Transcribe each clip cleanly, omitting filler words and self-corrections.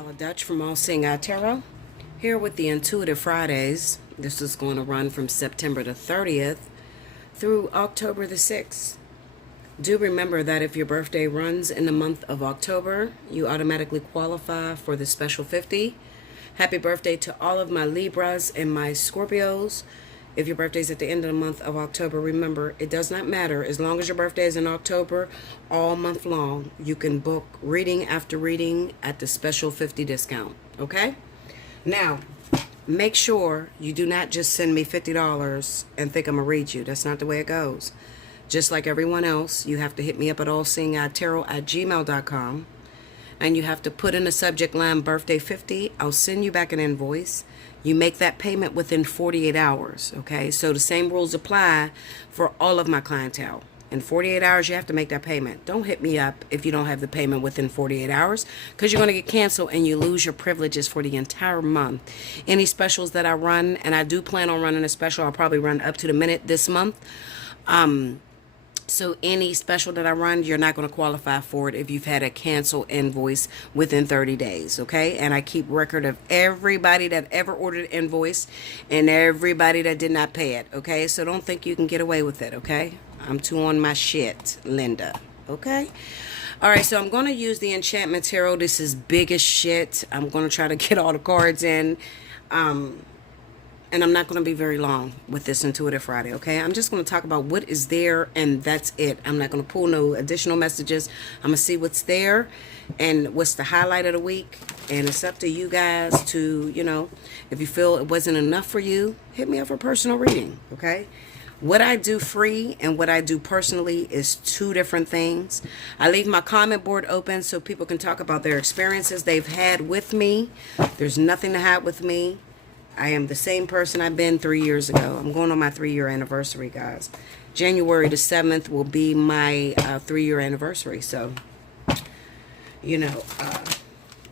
Bella Dutch from Allseeingeyetarot, here with the Intuitive Fridays. This is going to run from September the 30th through October the 6th. Do remember that if your birthday runs in the month of October, you automatically qualify for the special 50. Happy birthday to all of my Libras and my Scorpios. If your birthday is at the end of the month of October, remember, it does not matter. As long as your birthday is in October, all month long, you can book reading after reading at the special 50 discount, okay? Now, make sure you do not just send me $50 and think I'm going to read you. That's not the way it goes. Just like everyone else, you have to hit me up at allseeingeyetarot@gmail.com. And you have to put in the subject line birthday 50. I'll send you back an invoice. You make that payment within 48 hours, okay? So the same rules apply for all of my clientele. In 48 hours, you have to make that payment. Don't hit me up if you don't have the payment within 48 hours because you're going to get canceled and you lose your privileges for the entire month. Any specials that I run, and I do plan on running a special, I'll probably run up to the minute this month. So any special that I run, you're not going to qualify for it if you've had a cancel invoice within 30 days, okay? And I keep record of everybody that ever ordered an invoice and everybody that did not pay it, okay? So don't think you can get away with it, okay? I'm too on my shit, Linda, okay? All right, so I'm going to use the Enchantment Tarot. This is big as shit. I'm going to try to get all the cards in. And I'm not going to be very long with this Intuitive Friday, okay? I'm just going to talk about what is there, and that's it. I'm not going to pull no additional messages. I'm going to see what's there and what's the highlight of the week. And it's up to you guys to, you know, if you feel it wasn't enough for you, hit me up for personal reading, okay? What I do free and what I do personally is two different things. I leave my comment board open so people can talk about their experiences they've had with me. There's nothing to hide with me. I am the same person I've been 3 years ago. I'm going on my 3-year anniversary, guys. January the 7th will be my 3-year anniversary. So, you know,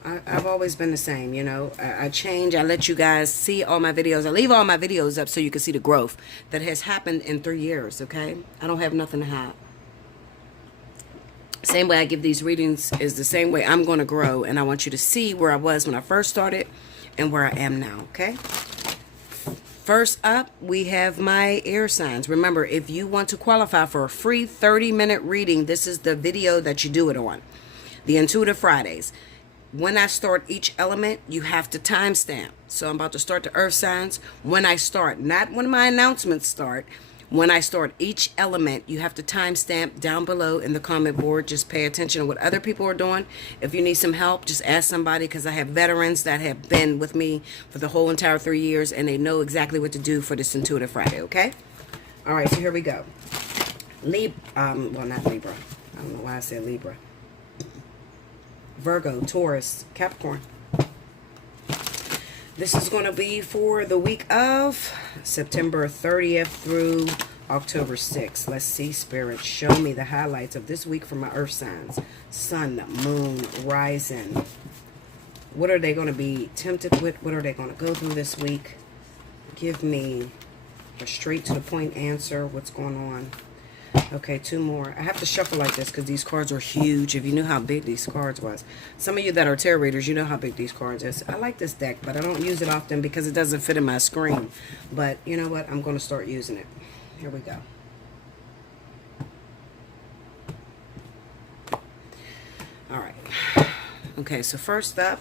I've always been the same, you know. I change. I let you guys see all my videos. I leave all my videos up so you can see the growth that has happened in 3 years, okay? I don't have nothing to hide. Same way I give these readings is the same way I'm going to grow. And I want you to see where I was when I first started and where I am now, okay? First up, we have my air signs. Remember, if you want to qualify for a free 30-minute reading, this is the video that you do it on. The Intuitive Fridays. When I start each element, you have to timestamp. So I'm about to start the earth signs. When I start, not when my announcements start. When I start each element, you have to timestamp down below in the comment board. Just pay attention to what other people are doing. If you need some help, just ask somebody, because I have veterans that have been with me for the whole entire 3 years, and they know exactly what to do for this Intuitive Friday, okay? All right, so here we go. Well, not Libra. I don't know why I said Libra. Virgo, Taurus, Capricorn. This is going to be for the week of September 30th through October 6th. Let's see, Spirit, show me the highlights of this week for my earth signs. Sun, moon, rising. What are they going to be tempted with? What are they going to go through this week? Give me a straight to the point answer. What's going on? Okay, 2 more. I have to shuffle like this because these cards are huge. If you knew how big these cards was. Some of you that are tarot readers, you know how big these cards is. I like this deck, but I don't use it often because it doesn't fit in my screen. But you know what? I'm going to start using it. Here we go. All right. Okay, so first up,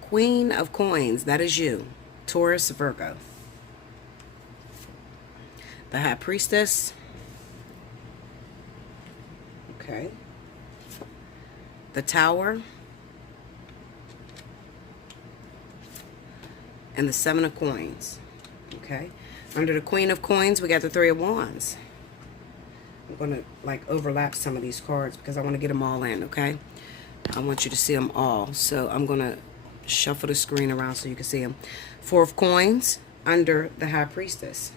Queen of Coins. That is you. Taurus, Virgo. The High Priestess. Okay. The Tower. And the 7 of Coins. Okay. Under the Queen of Coins, we got the 3 of Wands. I'm going to like overlap some of these cards because I want to get them all in, okay? I want you to see them all. So I'm going to shuffle the screen around so you can see them. 4 of Coins under the High Priestess.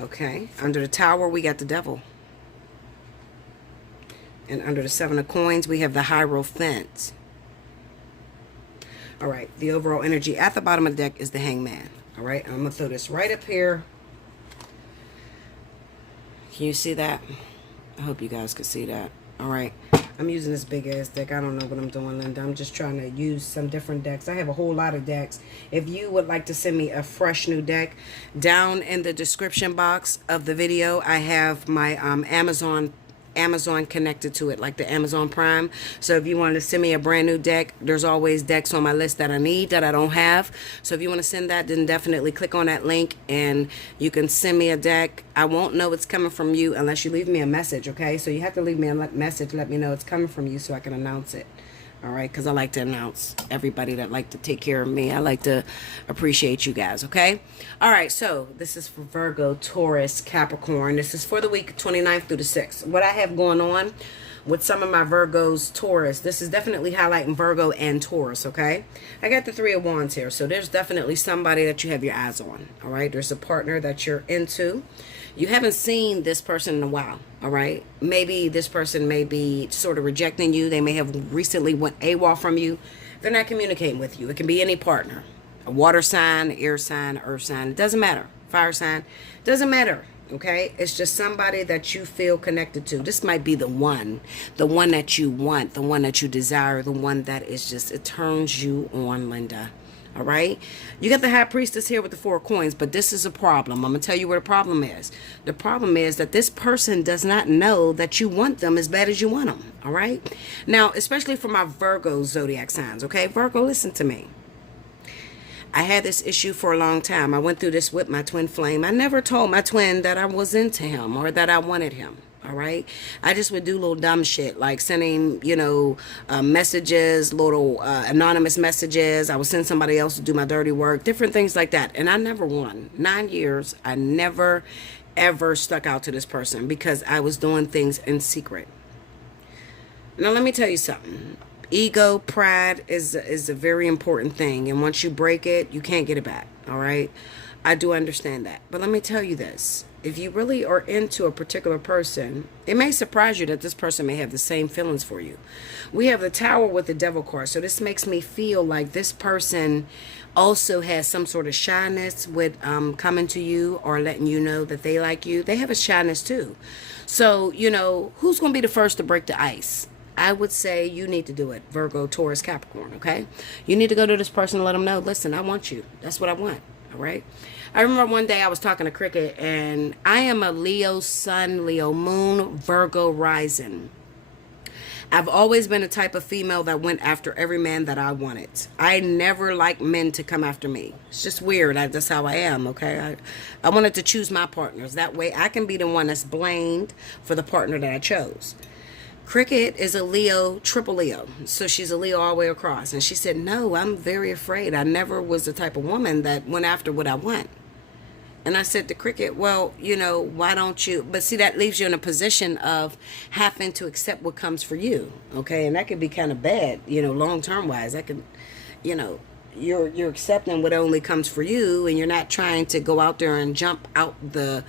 Okay. Under the Tower, we got the Devil. And under the 7 of Coins, we have the Hierophant. All right, the overall energy at the bottom of the deck is the Hangman. All right, I'm going to throw this right up here. Can you see that? I hope you guys can see that. All right, I'm using this big ass deck. I don't know what I'm doing, Linda. I'm just trying to use some different decks. I have a whole lot of decks. If you would like to send me a fresh new deck, down in the description box of the video, I have my Amazon connected to it, like the Amazon Prime. So if you want to send me a brand new deck, there's always decks on my list that I need that I don't have. So if you want to send that, then definitely click on that link and you can send me a deck. I won't know it's coming from you unless you leave me a message, okay? So you have to leave me a message, let me know it's coming from you so I can announce it. All right, because I like to announce everybody that like to take care of me. I like to appreciate you guys, okay? All right, so this is for Virgo, Taurus, Capricorn. This is for the week 29th through the 6th. What I have going on with some of my Virgos, Taurus, this is definitely highlighting Virgo and Taurus, okay? I got the Three of Wands here, so there's definitely somebody that you have your eyes on, all right? There's a partner that you're into. You haven't seen this person in a while, all right? Maybe this person may be sort of rejecting you. They may have recently went AWOL from you. They're not communicating with you. It can be any partner. A water sign, air sign, earth sign. It doesn't matter. Fire sign. It doesn't matter, okay? It's just somebody that you feel connected to. This might be the one that you want, the one that you desire, the one that is just, it turns you on, Linda. All right, you got the High Priestess here with the Four of Coins, but this is a problem. I'm gonna tell you where the problem is. The problem is that this person does not know that you want them as bad as you want them. All right, now especially for my Virgo zodiac signs. Okay, Virgo, listen to me. I had this issue for a long time. I went through this with my twin flame. I never told my twin that I was into him or that I wanted him. All right, I just would do little dumb shit like sending, messages, little anonymous messages. I would send somebody else to do my dirty work, different things like that. And I never won. 9 years, I never, ever stuck out to this person because I was doing things in secret. Now, let me tell you something. Ego, pride is a very important thing. And once you break it, you can't get it back. All right, I do understand that. But let me tell you this. If you really are into a particular person, it may surprise you that this person may have the same feelings for you. We have the Tower with the Devil card. So this makes me feel like this person also has some sort of shyness with coming to you or letting you know that they like you. They have a shyness too. So, who's going to be the first to break the ice? I would say you need to do it, Virgo, Taurus, Capricorn, okay? You need to go to this person and let them know, listen, I want you. That's what I want, all right? I remember one day I was talking to Cricket, and I am a Leo sun, Leo moon, Virgo rising. I've always been a type of female that went after every man that I wanted. I never liked men to come after me. It's just weird. That's how I am, okay? I wanted to choose my partners. That way I can be the one that's blamed for the partner that I chose. Cricket is a Leo, triple Leo. So she's a Leo all the way across. And she said, no, I'm very afraid. I never was the type of woman that went after what I want. And I said to Cricket, well, why don't you? But see, that leaves you in a position of having to accept what comes for you. Okay. And that could be kind of bad, long-term wise. That could, you're accepting what only comes for you. And you're not trying to go out there and jump out the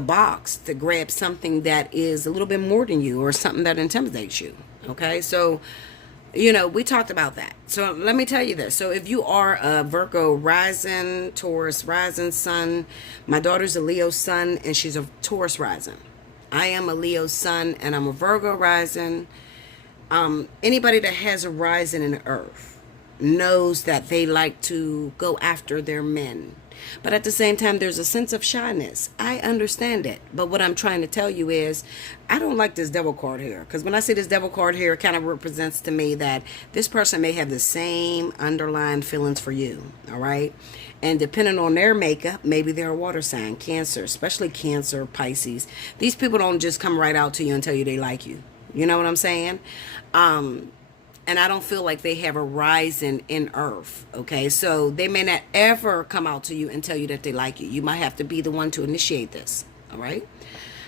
box to grab something that is a little bit more than you or something that intimidates you. Okay. So, we talked about that. So let me tell you this. So if you are a Virgo rising, Taurus rising sun, my daughter's a Leo sun and she's a Taurus rising. I am a Leo sun and I'm a Virgo rising. Anybody that has a rising in the earth knows that they like to go after their men. But at the same time, there's a sense of shyness. I understand it. But what I'm trying to tell you is, I don't like this devil card here. Because when I see this devil card here, it kind of represents to me that this person may have the same underlying feelings for you. All right? And depending on their makeup, maybe they're a water sign, Cancer, especially Cancer, Pisces. These people don't just come right out to you and tell you they like you. You know what I'm saying? And I don't feel like they have a rising in earth, okay? So they may not ever come out to you and tell you that they like you. You might have to be the one to initiate this, all right?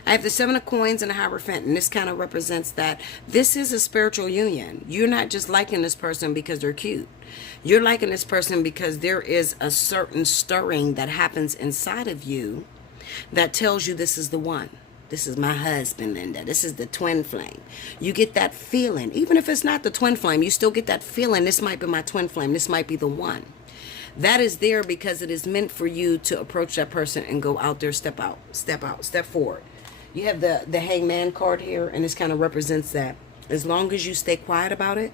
I have the Seven of Coins and the Hierophant, and this kind of represents that this is a spiritual union. You're not just liking this person because they're cute. You're liking this person because there is a certain stirring that happens inside of you that tells you this is the one. This is my husband, Linda. This is the twin flame. You get that feeling. Even if it's not the twin flame, you still get that feeling. This might be my twin flame. This might be the one. That is there because it is meant for you to approach that person and go out there, step out, step forward. You have the Hangman card here, and this kind of represents that. As long as you stay quiet about it,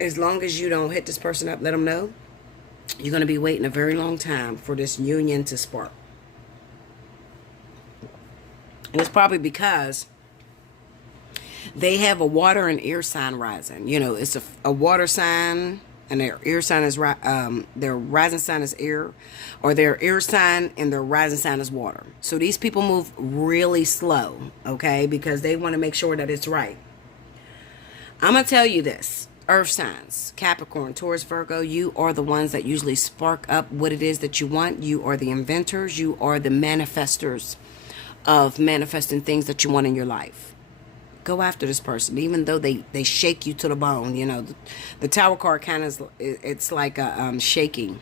as long as you don't hit this person up, let them know, you're going to be waiting a very long time for this union to spark. And it's probably because they have a water and air sign rising. You know, it's a water sign, and their air sign is their rising sign is air, or their air sign and their rising sign is water. So these people move really slow, okay, because they want to make sure that it's right. I'm gonna tell you this: Earth signs, Capricorn, Taurus, Virgo, you are the ones that usually spark up what it is that you want. You are the inventors. You are the manifestors of manifesting things that you want in your life. Go after this person, even though they shake you to the bone. You know, the Tower card kind of, it's like a shaking.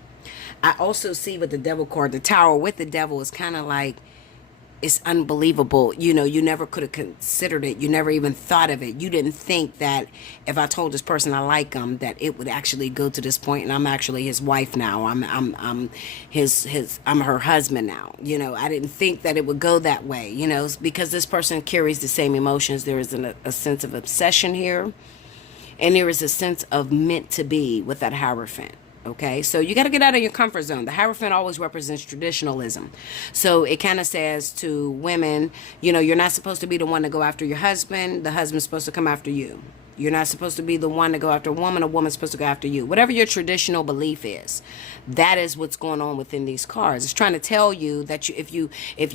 I also see with the Devil card, the Tower with the Devil is kind of like, it's unbelievable. You know, you never could have considered it. You never even thought of it. You didn't think that if I told this person I like him, that it would actually go to this point, and I'm actually his wife now. I'm her husband now. You know, I didn't think that it would go that way, you know, because this person carries the same emotions. There is a sense of obsession here, and there is a sense of meant to be with that Hierophant. Okay, so you got to get out of your comfort zone. The Hierophant always represents traditionalism. So it kind of says to women, you know, you're not supposed to be the one to go after your husband. The husband's supposed to come after you. You're not supposed to be the one to go after a woman. A woman's supposed to go after you. Whatever your traditional belief is, that is what's going on within these cards. It's trying to tell you that if you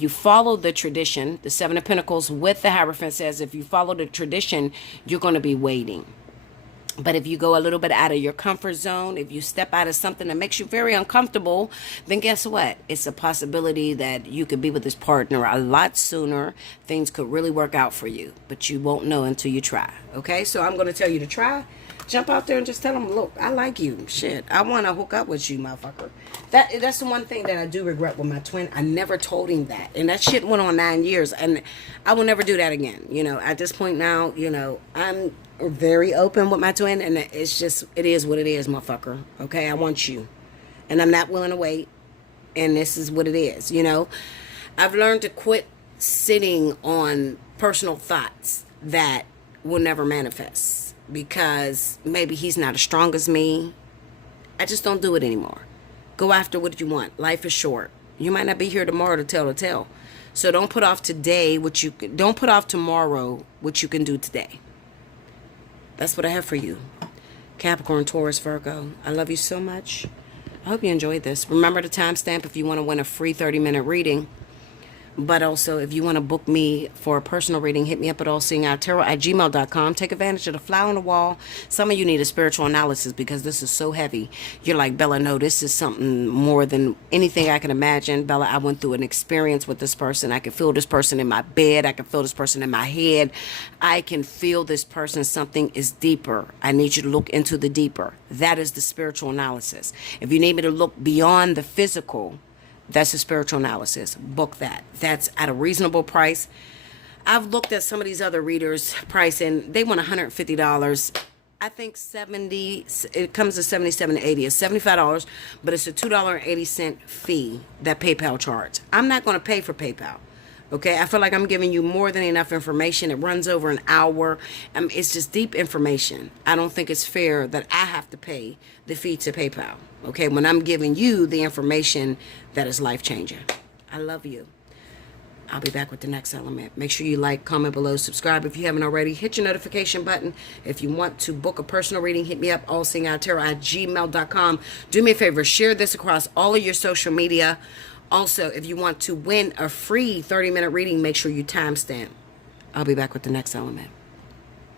follow the tradition, the Seven of Pentacles with the Hierophant says, if you follow the tradition, you're going to be waiting. But if you go a little bit out of your comfort zone, if you step out of something that makes you very uncomfortable, then guess what? It's a possibility that you could be with this partner a lot sooner. Things could really work out for you, but you won't know until you try. Okay, so I'm going to tell you to try. Jump out there and just tell them, look, I like you. Shit, I want to hook up with you, motherfucker. That's the one thing that I do regret with my twin. I never told him that. And that shit went on 9 years. And I will never do that again. You know, at this point now, you know, I'm very open with my twin. And it's just, it is what it is, motherfucker. Okay, I want you. And I'm not willing to wait. And this is what it is, you know. I've learned to quit sitting on personal thoughts that will never manifest. Because maybe he's not as strong as me. I just don't do it anymore. Go after what you want. Life is short. You might not be here tomorrow to tell the tale. So don't put off today what you can, don't put off tomorrow what you can do today. That's what I have for you. Capricorn, Taurus, Virgo. I love you so much. I hope you enjoyed this. Remember the timestamp if you want to win a free 30-minute reading. But also, if you want to book me for a personal reading, hit me up at Allseeingeyetarot@gmail.com. Take advantage of the fly on the wall. Some of you need a spiritual analysis because this is so heavy. You're like, Bella, no, this is something more than anything I can imagine. Bella, I went through an experience with this person. I can feel this person in my bed. I can feel this person in my head. I can feel this person. Something is deeper. I need you to look into the deeper. That is the spiritual analysis. If you need me to look beyond the physical, that's a spiritual analysis. Book that. That's at a reasonable price. I've looked at some of these other readers' price, and they want $150. I think it comes to $77.80. It's $75, but it's a $2.80 fee that PayPal charges. I'm not going to pay for PayPal. Okay, I feel like I'm giving you more than enough information. It runs over an hour. It's just deep information. I don't think it's fair that I have to pay the fee to PayPal. Okay, when I'm giving you the information that is life-changing. I love you. I'll be back with the next element. Make sure you like, comment below, subscribe if you haven't already. Hit your notification button. If you want to book a personal reading, hit me up, Allseeingeyetarot@gmail.com. Do me a favor, share this across all of your social media. Also, if you want to win a free 30-minute reading, make sure you timestamp. I'll be back with the next element.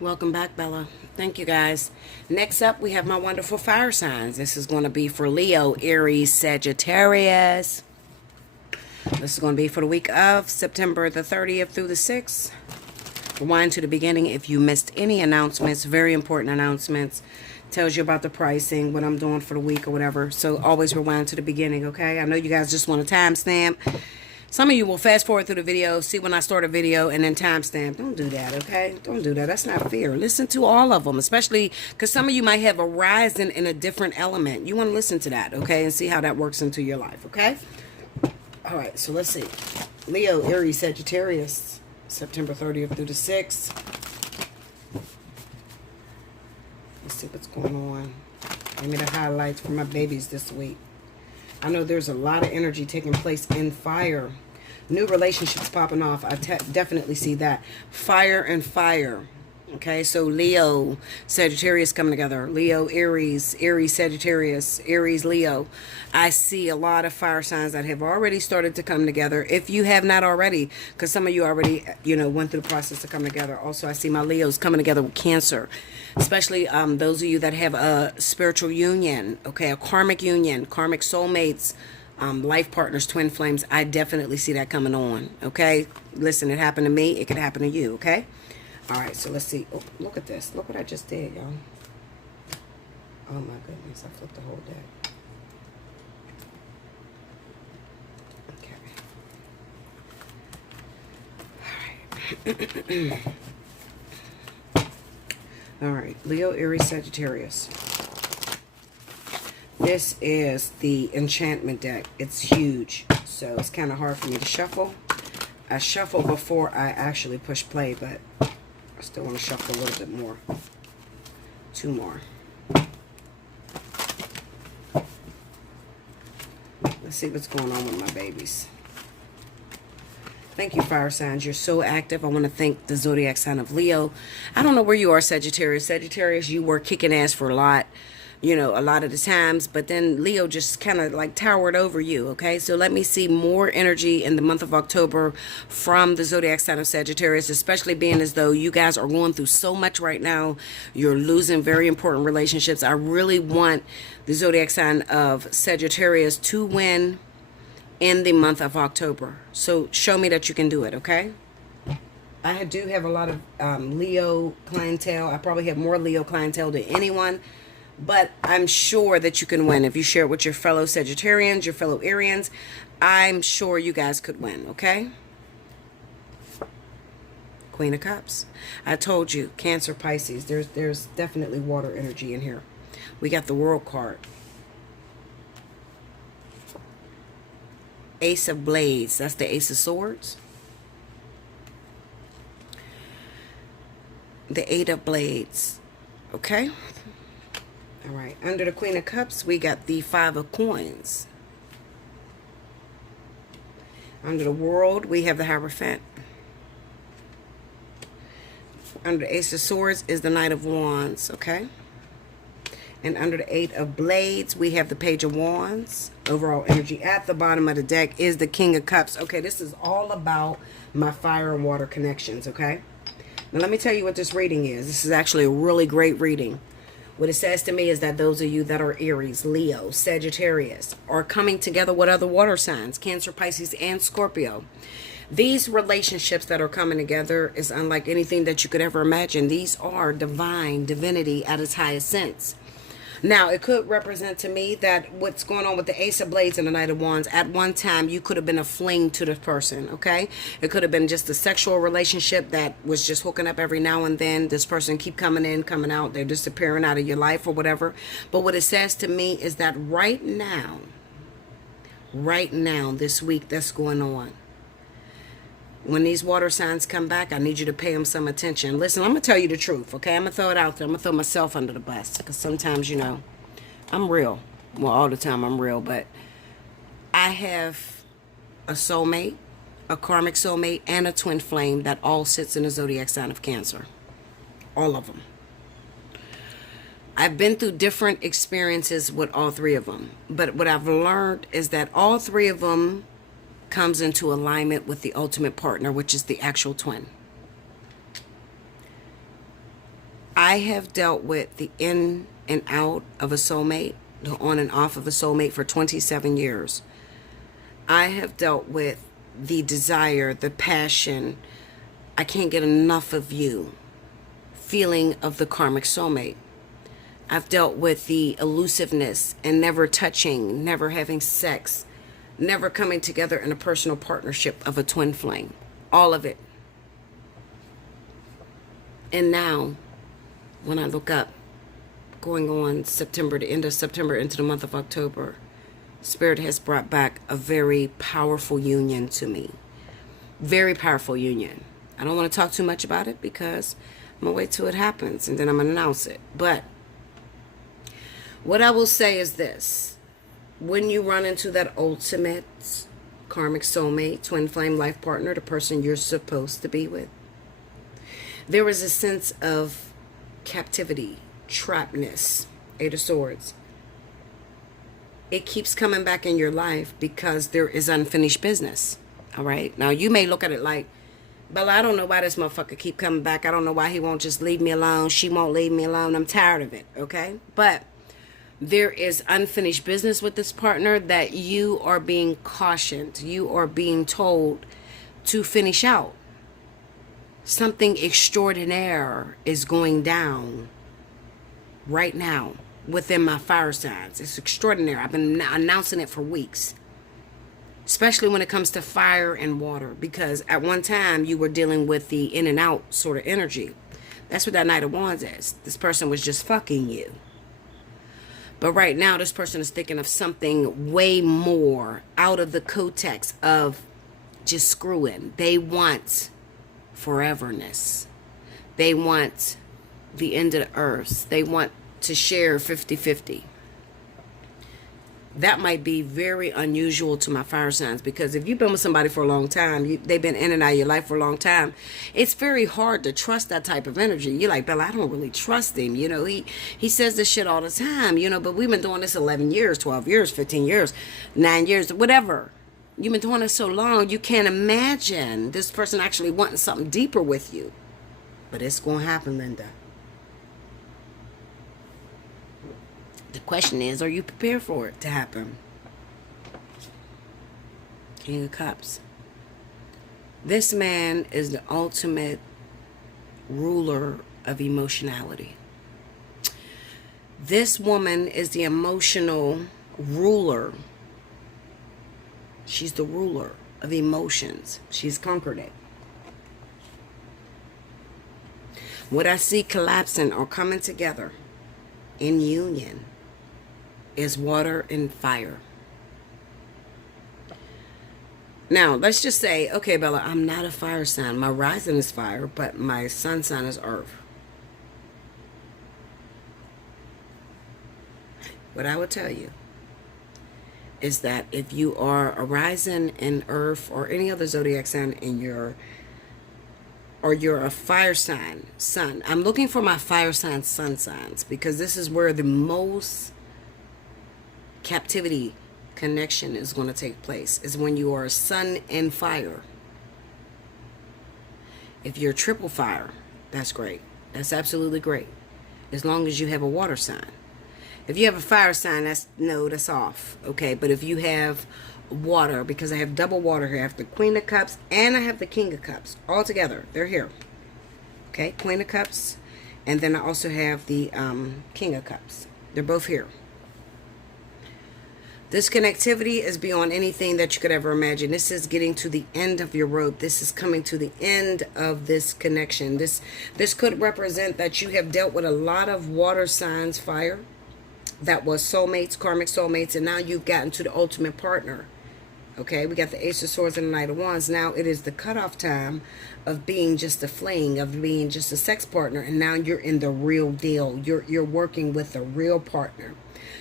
Welcome back, Bella. Thank you, guys. Next up, we have my wonderful fire signs. This is going to be for Leo, Aries, Sagittarius. This is going to be for the week of September the 30th through the 6th. Rewind to the beginning if you missed any announcements, very important announcements. Tells you about the pricing, what I'm doing for the week or whatever. So always rewind to the beginning, okay? I know you guys just want a timestamp. Some of you will fast forward through the video, see when I start a video, and then timestamp. Don't do that, okay? Don't do that. That's not fair. Listen to all of them, especially because some of you might have a rising in a different element. You want to listen to that, okay? And see how that works into your life, okay? All right, so let's see. Leo, Aries, Sagittarius, September 30th through the 6th. Let's see what's going on. Give me the highlights for my babies this week. I know there's a lot of energy taking place in fire. New relationships popping off. I definitely see that. Fire and fire. Okay, so Leo, Sagittarius coming together. Leo, Aries, Aries, Sagittarius, Aries, Leo. I see a lot of fire signs that have already started to come together. If you have not already, because some of you already, went through the process of coming together. Also, I see my Leos coming together with Cancer. Especially those of you that have a spiritual union, okay, a karmic union, karmic soulmates, life partners, twin flames. I definitely see that coming on, okay? Listen, it happened to me. It could happen to you, okay? All right, so let's see. Oh, look at this. Look what I just did, y'all. Oh, my goodness. I flipped the whole deck. Okay. All right. All right. Leo, Aries, Sagittarius. This is the enchantment deck. It's huge, so it's kind of hard for me to shuffle. I shuffle before I actually push play, but I still want to shuffle a little bit more. Two more. Let's see what's going on with my babies. Thank you, fire signs. You're so active. I want to thank the zodiac sign of Leo. I don't know where you are, Sagittarius. Sagittarius, you were kicking ass for a lot of the times, but then Leo just kind of like towered over you, okay? So let me see more energy in the month of October from the zodiac sign of Sagittarius, especially being as though you guys are going through so much right now. You're losing very important relationships. I really want the zodiac sign of Sagittarius to win in the month of October. So show me that you can do it, okay? I do have a lot of Leo clientele. I probably have more Leo clientele than anyone. But I'm sure that you can win. If you share it with your fellow Sagittarians, your fellow Arians, I'm sure you guys could win, okay? Queen of Cups. I told you, Cancer, Pisces. There's definitely water energy in here. We got the World card. Ace of Blades. That's the Ace of Swords. The Eight of Blades. Okay? All right, under the Queen of Cups, we got the Five of Coins. Under the World, we have the Hierophant. Under the Ace of Swords is the Knight of Wands, okay? And under the Eight of Blades, we have the Page of Wands. Overall energy at the bottom of the deck is the King of Cups. Okay, this is all about my fire and water connections, okay? Now, let me tell you what this reading is. This is actually a really great reading. What it says to me is that those of you that are Aries, Leo, Sagittarius are coming together with other water signs, Cancer, Pisces, and Scorpio. These relationships that are coming together is unlike anything that you could ever imagine. These are divine, divinity at its highest sense. Now, it could represent to me that what's going on with the Ace of Blades and the Knight of Wands, at one time, you could have been a fling to the person, okay? It could have been just a sexual relationship that was just hooking up every now and then. This person keep coming in, coming out. They're disappearing out of your life or whatever. But what it says to me is that right now, this week that's going on, when these water signs come back, I need you to pay them some attention. Listen, I'm going to tell you the truth, okay? I'm going to throw it out there. I'm going to throw myself under the bus because sometimes, I'm real. Well, all the time I'm real, but I have a soulmate, a karmic soulmate, and a twin flame that all sits in the zodiac sign of Cancer. All of them. I've been through different experiences with all three of them, but what I've learned is that all three of them comes into alignment with the ultimate partner, which is the actual twin. I have dealt with the in and out of a soulmate, the on and off of a soulmate for 27 years. I have dealt with the desire, the passion, I can't get enough of you, feeling of the karmic soulmate. I've dealt with the elusiveness and never touching, never having sex, never coming together in a personal partnership of a twin flame. All of it. And now, when I look up, going on September, the end of September into the month of October, Spirit has brought back a very powerful union to me. Very powerful union. I don't want to talk too much about it because I'm going to wait till it happens and then I'm going to announce it. But What I will say is this. When you run into that ultimate karmic soulmate, twin flame life partner, the person you're supposed to be with, there is a sense of captivity, trappedness, Eight of Swords. It keeps coming back in your life because there is unfinished business. All right. Now, you may look at it like, Bella, I don't know why this motherfucker keep coming back. I don't know why he won't just leave me alone. She won't leave me alone. I'm tired of it. Okay. But there is unfinished business with this partner that you are being cautioned. You are being told to finish out. Something extraordinaire is going down right now within my fire signs. It's extraordinary. I've been announcing it for weeks, especially when it comes to fire and water, because at one time you were dealing with the in and out sort of energy. That's what that Knight of Wands is. This person was just fucking you. But right now this person is thinking of something way more out of the context of just screwing. They want foreverness. They want the end of the earth. They want to share 50-50. That might be very unusual to my fire signs, because if you've been with somebody for a long time, they've been in and out of your life for a long time, it's very hard to trust that type of energy. You're like, Bella, I don't really trust him. You know, he says this shit all the time, you know, but we've been doing this 11 years, 12 years, 15 years, 9 years, whatever. You've been doing this so long, you can't imagine this person actually wanting something deeper with you. But it's going to happen, Linda. The question is, are you prepared for it to happen? King of Cups. This man is the ultimate ruler of emotionality. This woman is the emotional ruler. She's the ruler of emotions. She's conquered it. What I see collapsing or coming together in union is water and fire. Now, let's just say, okay, Bella, I'm not a fire sign. My rising is fire, but my sun sign is earth. What I would tell you is that if you are a rising in earth or any other zodiac sign in your, or you're a fire sign, sun. I'm looking for my fire sign, sun signs, because this is where the most captivity connection is going to take place, is when you are sun and fire. If you're triple fire, that's great. That's absolutely great, as long as you have a water sign. If you have a fire sign, that's off. Okay, but if you have water, because I have double water here, I have the Queen of Cups and I have the King of Cups all together. They're here. Okay, Queen of Cups, and then I also have the King of Cups. They're both here. This connectivity is beyond anything that you could ever imagine. This is getting to the end of your rope. This is coming to the end of this connection. This could represent that you have dealt with a lot of water signs, fire, that was soulmates, karmic soulmates, and now you've gotten to the ultimate partner. Okay, we got the Ace of Swords and the Knight of Wands. Now it is the cutoff time of being just a fling, of being just a sex partner, and now you're in the real deal. You're working with a real partner.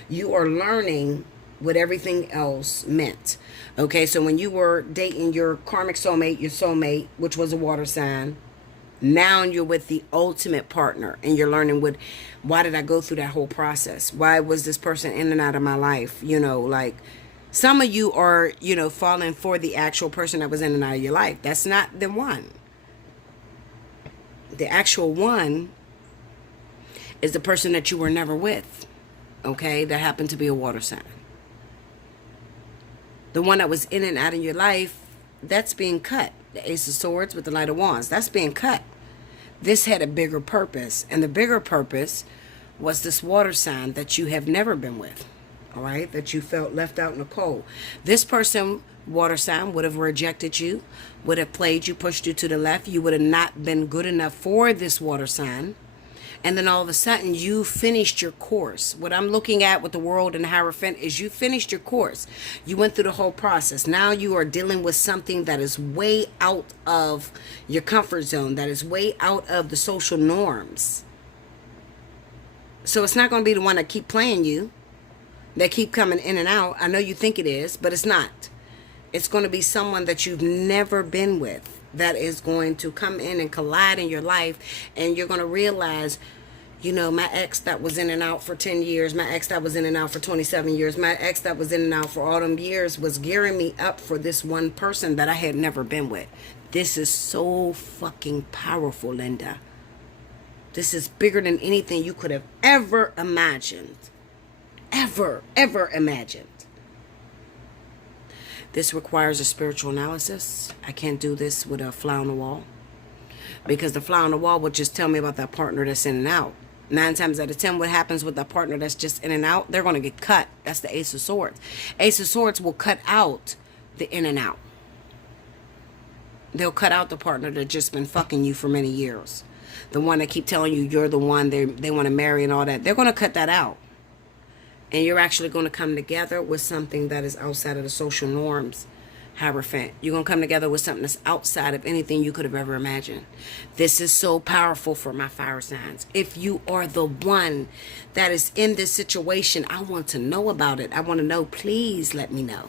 You are learning what everything else meant. Okay, so when you were dating your karmic soulmate, your soulmate, which was a water sign, now you're with the ultimate partner, and you're learning why did I go through that whole process? Why was this person in and out of my life? You know, like, some of you are, you know, falling for the actual person that was in and out of your life. That's not the one. The actual one is the person that you were never with. Okay, that happened to be a water sign. The one that was in and out of your life, that's being cut. The Ace of Swords with the Knight of Wands, that's being cut. This had a bigger purpose, and the bigger purpose was this water sign that you have never been with, all right, that you felt left out in the cold. This person, water sign, would have rejected you, would have played you, pushed you to the left. You would have not been good enough for this water sign. And then all of a sudden, you finished your course. What I'm looking at with the world and the Hierophant is you finished your course. You went through the whole process. Now you are dealing with something that is way out of your comfort zone, that is way out of the social norms. So it's not going to be the one that keep playing you, that keep coming in and out. I know you think it is, but it's not. It's going to be someone that you've never been with that is going to come in and collide in your life, and you're going to realize, you know, my ex that was in and out for 10 years, my ex that was in and out for 27 years, my ex that was in and out for all them years was gearing me up for this one person that I had never been with. This is so fucking powerful, Linda. This is bigger than anything you could have ever imagined. Ever imagined. This requires a spiritual analysis. I can't do this with a fly on the wall, because the fly on the wall would just tell me about that partner that's in and out. 9 times out of 10, what happens with that partner that's just in and out? They're going to get cut. That's the Ace of Swords. Ace of Swords will cut out the in and out. They'll cut out the partner that just been fucking you for many years. The one that keep telling you you're the one they want to marry and all that. They're going to cut that out. And you're actually going to come together with something that is outside of the social norms, Hierophant. You're going to come together with something that's outside of anything you could have ever imagined. This is so powerful for my fire signs. If you are the one that is in this situation, I want to know about it. I want to know. Please let me know.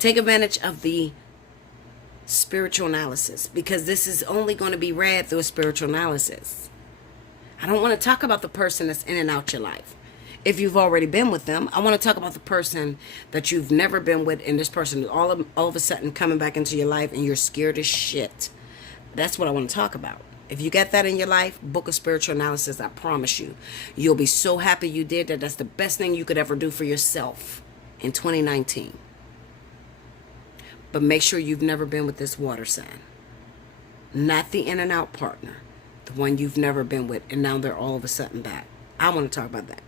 Take advantage of the spiritual analysis, because this is only going to be read through a spiritual analysis. I don't want to talk about the person that's in and out your life. If you've already been with them, I want to talk about the person that you've never been with, and this person is all of a sudden coming back into your life and you're scared as shit. That's what I want to talk about. If you get that in your life, book a spiritual analysis. I promise you, you'll be so happy you did that. That's the best thing you could ever do for yourself in 2019. But make sure you've never been with this water sign. Not the in and out partner. The one you've never been with, and now they're all of a sudden back. I want to talk about that.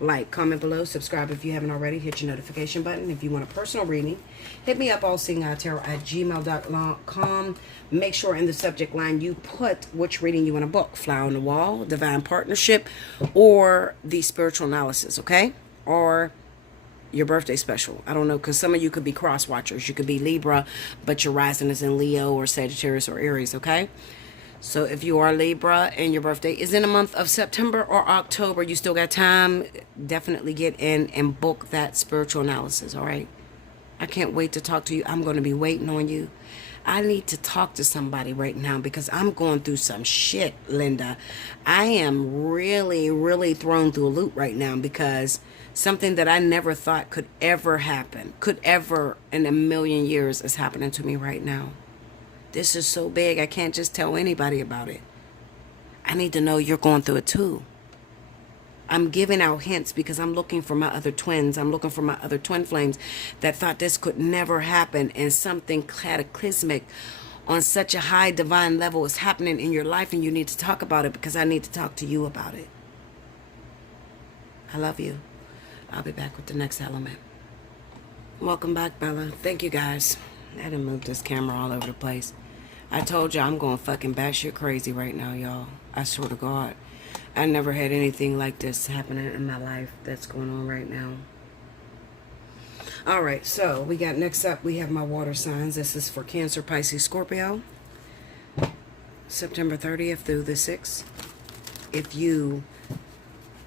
Like, comment below, subscribe if you haven't already, hit your notification button. If you want a personal reading, hit me up, allseeingeyetarot@gmail.com. Make sure in the subject line you put which reading you want to book. Fly on the Wall, Divine Partnership, or the Spiritual Analysis, okay? Or your birthday special. I don't know, because some of you could be cross watchers. You could be Libra, but your rising is in Leo or Sagittarius or Aries, okay? So if you are Libra and your birthday is in the month of September or October, you still got time. Definitely get in and book that spiritual analysis, all right? I can't wait to talk to you. I'm going to be waiting on you. I need to talk to somebody right now because I'm going through some shit, Linda. I am really thrown through a loop right now because something that I never thought could ever happen, could ever in a million years, is happening to me right now. This is so big, I can't just tell anybody about it. I need to know you're going through it too. I'm giving out hints because I'm looking for my other twins. I'm looking for my other twin flames that thought this could never happen, and something cataclysmic on such a high divine level is happening in your life, and you need to talk about it because I need to talk to you about it. I love you. I'll be back with the next element. Welcome back, Bella. Thank you, guys. I done moved this camera all over the place. I told you I'm going fucking batshit crazy right now, y'all. I swear to God. I never had anything like this happening in my life that's going on right now. Alright, so we got next up, we have my water signs. This is for Cancer, Pisces, Scorpio. September 30th through the 6th. If you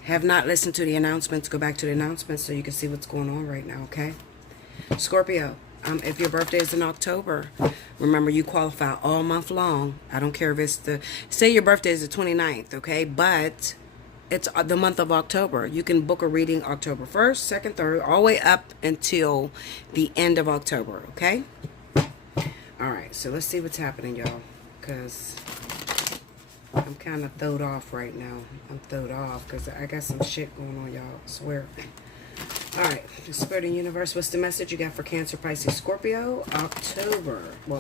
have not listened to the announcements, go back to the announcements so you can see what's going on right now, okay? Scorpio. If your birthday is in October, remember you qualify all month long. I don't care if it's say your birthday is the 29th, okay? But it's the month of October. You can book a reading October 1st, 2nd, 3rd, all the way up until the end of October, okay? All right, so let's see what's happening, y'all, because I'm kind of throwed off right now. I'm throwed off because I got some shit going on, y'all, I swear. Alright, the Spirit and Universe, what's the message you got for Cancer, Pisces, Scorpio?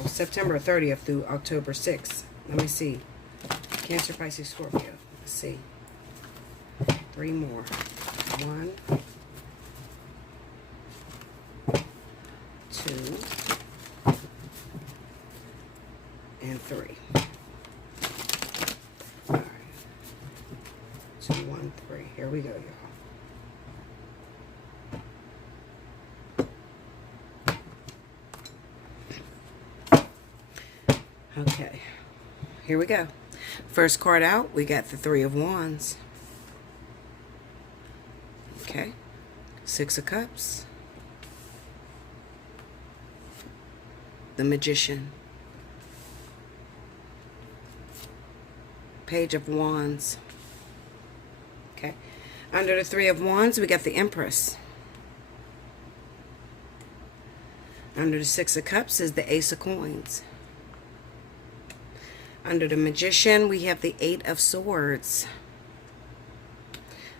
September 30th through October 6th. Let me see. Cancer, Pisces, Scorpio. Let's see. 3 more. 1, 2, and 3. Alright. 2, 1, 3. Here we go, y'all. Okay, here we go. First card out, we got the 3 of Wands. Okay. Six of Cups. The Magician. Page of Wands. Okay. Under the Three of Wands, we got the Empress. Under the Six of Cups is the Ace of Coins. Under the Magician, we have the Eight of Swords.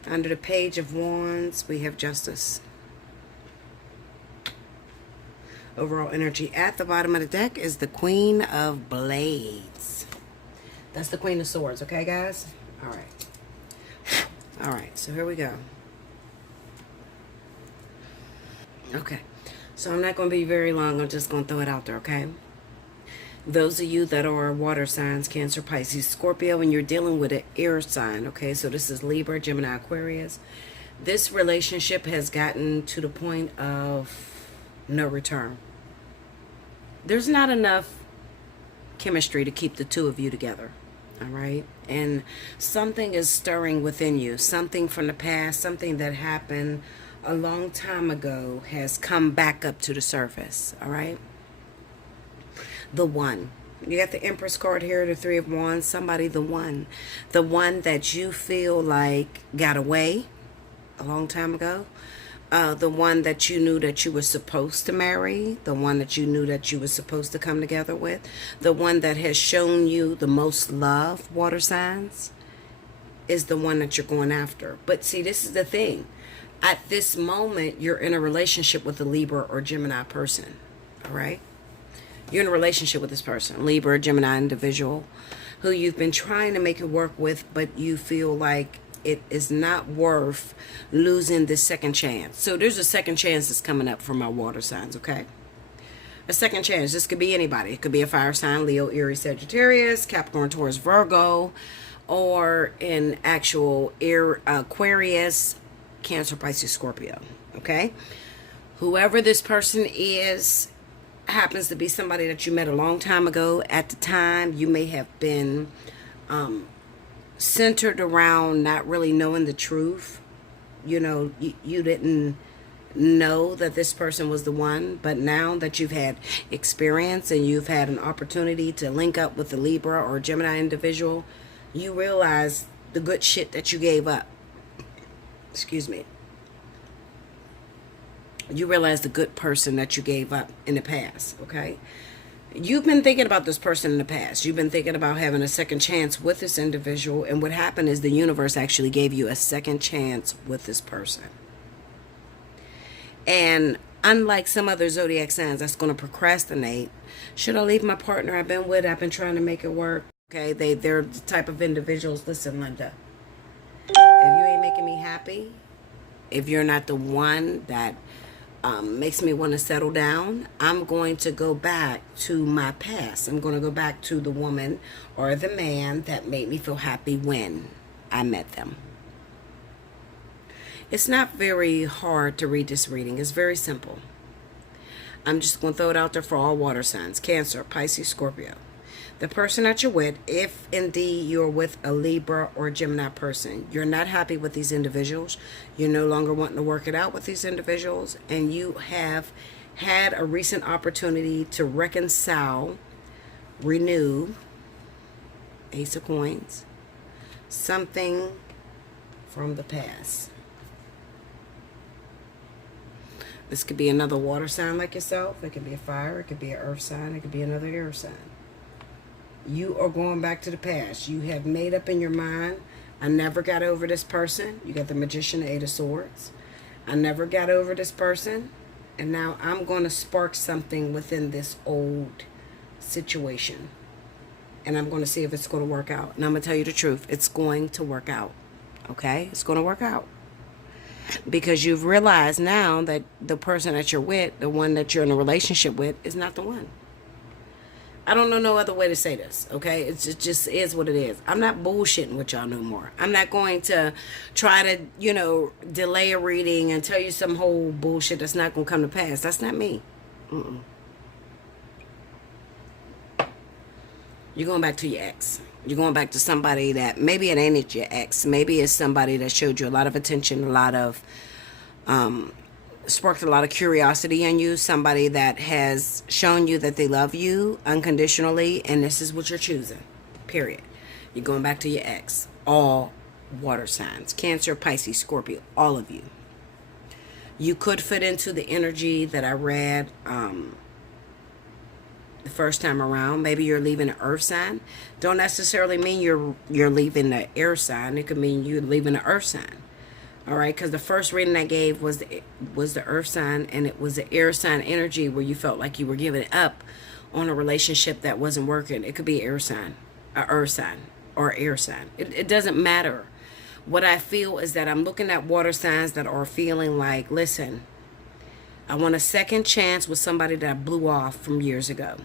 Under the Page of Wands, we have Justice. Overall energy at the bottom of the deck is the Queen of Blades. That's the Queen of Swords, okay, guys? All right. All right, so here we go. Okay, so I'm not going to be very long. I'm just going to throw it out there, okay? Those of you that are water signs, Cancer, Pisces, Scorpio, and you're dealing with an air sign, okay? So this is Libra, Gemini, Aquarius. This relationship has gotten to the point of no return. There's not enough chemistry to keep the two of you together, all right? And something is stirring within you. Something from the past, something that happened a long time ago has come back up to the surface, all right? The one. You got the Empress card here, the Three of Wands. Somebody, the one. The one that you feel like got away a long time ago. The one that you knew that you were supposed to marry. The one that you knew that you were supposed to come together with. The one that has shown you the most love, water signs, is the one that you're going after. But see, this is the thing. At this moment, you're in a relationship with a Libra or Gemini person. All right? You're in a relationship with this person, Libra, Gemini individual, who you've been trying to make it work with, but you feel like it is not worth losing this second chance. So there's a second chance that's coming up for my water signs, okay? A second chance. This could be anybody. It could be a fire sign, Leo, Aries, Sagittarius, Capricorn, Taurus, Virgo, or an actual Aquarius, Cancer, Pisces, Scorpio, okay? Whoever this person is happens to be somebody that you met a long time ago. At the time, you may have been centered around not really knowing the truth. You know, you didn't know that this person was the one, but now that you've had experience and you've had an opportunity to link up with a Libra or Gemini individual, you realize the good shit that you gave up. Excuse me. You realize the good person that you gave up in the past, okay? You've been thinking about this person in the past. You've been thinking about having a second chance with this individual, and what happened is the universe actually gave you a second chance with this person. And unlike some other zodiac signs that's going to procrastinate, should I leave my partner I've been with? I've been trying to make it work. Okay, they're the type of individuals. Listen, Linda, if you ain't making me happy, if you're not the one that makes me want to settle down, I'm going to go back to my past. I'm going to go back to the woman or the man that made me feel happy when I met them. It's not very hard to read this reading. It's very simple. I'm just going to throw it out there for all water signs. Cancer, Pisces, Scorpio. The person that you're with, if indeed you're with a Libra or Gemini person, you're not happy with these individuals, you're no longer wanting to work it out with these individuals, and you have had a recent opportunity to reconcile, renew, Ace of Coins, something from the past. This could be another water sign like yourself. It could be a fire. It could be an earth sign. It could be another air sign. You are going back to the past. You have made up in your mind, I never got over this person. You got the Magician, Eight of Swords. I never got over this person. And now I'm going to spark something within this old situation. And I'm going to see if it's going to work out. And I'm going to tell you the truth. It's going to work out. Okay? It's going to work out. Because you've realized now that the person that you're with, the one that you're in a relationship with, is not the one. I don't know no other way to say this, okay? It just is what it is. I'm not bullshitting with y'all no more. I'm not going to try to, delay a reading and tell you some whole bullshit that's not going to come to pass. That's not me. You're going back to your ex. You're going back to somebody that maybe it ain't your ex. Maybe it's somebody that showed you a lot of attention, a lot of sparked a lot of curiosity in you. Somebody that has shown you that they love you unconditionally, and this is what you're choosing. Period. You're going back to your ex. All water signs. Cancer, Pisces, Scorpio. All of you. You could fit into the energy that I read the first time around. Maybe you're leaving an earth sign. Don't necessarily mean you're leaving the air sign. It could mean you're leaving the earth sign. All right, because the first reading I gave was the earth sign, and it was the air sign energy where you felt like you were giving up on a relationship that wasn't working. It could be air sign, a earth sign, or air sign. It doesn't matter. What I feel is that I'm looking at water signs that are feeling like, listen, I want a second chance with somebody that I blew off from years ago.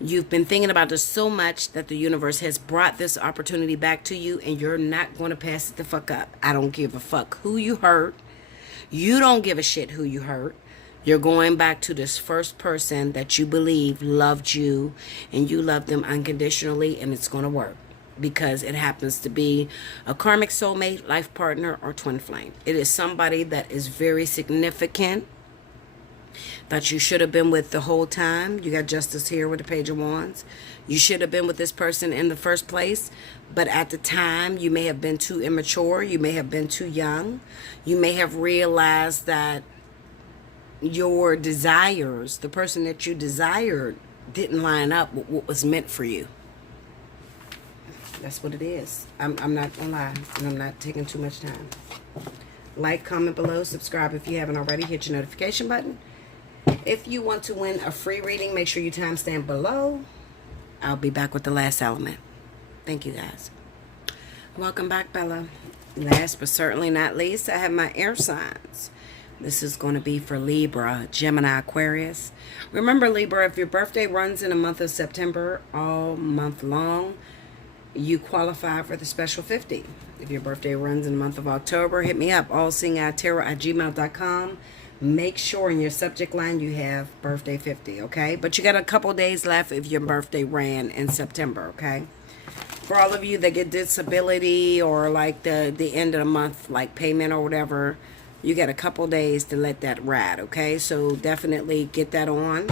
You've been thinking about this so much that the universe has brought this opportunity back to you, and you're not going to pass it the fuck up. I don't give a fuck who you hurt. You don't give a shit who you hurt. You're going back to this first person that you believe loved you, and you love them unconditionally, and it's going to work. Because it happens to be a karmic soulmate, life partner, or twin flame. It is somebody that is very significant, that you should have been with the whole time. You got Justice here with the Page of Wands. You should have been with this person in the first place, but at the time you may have been too immature. You may have been too young. You may have realized that your desires, the person that you desired, didn't line up with what was meant for you. That's what it is. I'm not gonna lie, and I'm not taking too much time. Like, comment below, subscribe if you haven't already, hit your notification button. If you want to win a free reading, make sure you timestamp below. I'll be back with the last element. Thank you, guys. Welcome back, Bella. Last but certainly not least, I have my air signs. This is going to be for Libra, Gemini, Aquarius. Remember, Libra, if your birthday runs in the month of September all month long, you qualify for the special 50. If your birthday runs in the month of October, hit me up, allseeingeyetarot@gmail.com. Make sure in your subject line you have birthday 50, okay? But you got a couple days left if your birthday ran in September, okay? For all of you that get disability or like the end of the month, like payment or whatever, you got a couple days to let that ride, okay? So definitely get that on.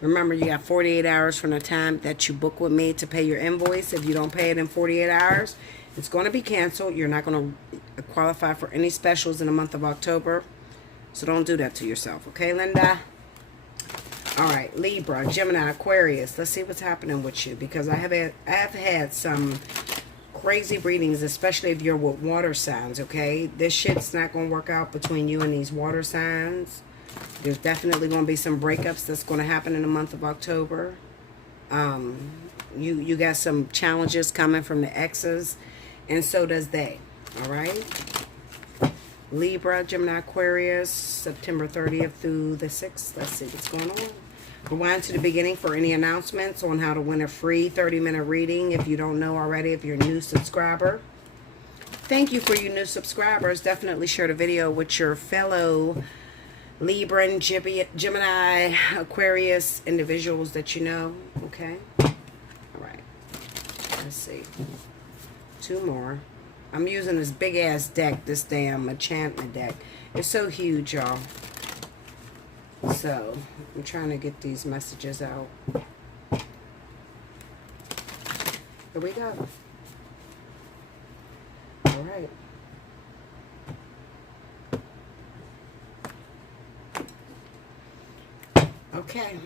Remember, you got 48 hours from the time that you book with me to pay your invoice. If you don't pay it in 48 hours, it's going to be canceled. You're not going to qualify for any specials in the month of October. So don't do that to yourself. Okay, Linda? All right, Libra, Gemini, Aquarius. Let's see what's happening with you. Because I have had some crazy readings, especially if you're with water signs, okay? This shit's not going to work out between you and these water signs. There's definitely going to be some breakups that's going to happen in the month of October. You got some challenges coming from the exes, and so does they. All right? Libra, Gemini, Aquarius, September 30th through the 6th. Let's see what's going on. Rewind to the beginning for any announcements on how to win a free 30-minute reading. If you don't know already, if you're a new subscriber. Thank you for you new subscribers. Definitely share the video with your fellow Libra and Gemini, Aquarius individuals that you know. Okay? All right. Let's see. Two more. I'm using this big-ass deck, this damn enchantment deck. It's so huge, y'all. So, I'm trying to get these messages out. Here we go. All right. Okay.